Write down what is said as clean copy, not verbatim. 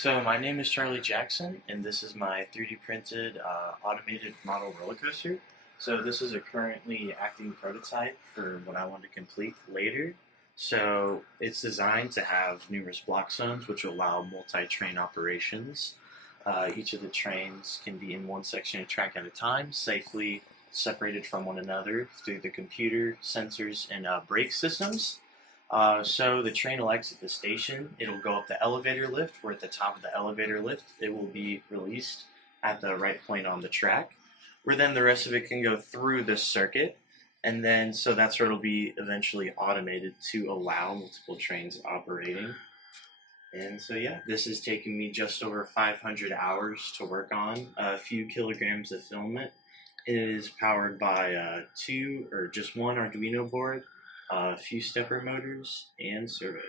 So my name is Charlie Jackson, and this is my 3D printed automated model roller coaster. So this is a currently acting prototype for what I want to complete later. So it's designed to have numerous block zones, which will allow multi-train operations. Each of the trains can be in one section of track at a time, safely separated from one another through the computer, sensors, and brake systems. So the train will exit the station. It'll go up the elevator lift. Where at the top of the elevator lift, it will be released at the right point on the track. Where then the rest of it can go through this circuit, and then so that's where it'll be eventually automated to allow multiple trains operating. And so yeah, this has taken me just over 500 hours to work on, a few kilograms of filament. It is powered by two or just one Arduino board, a few stepper motors, and servos.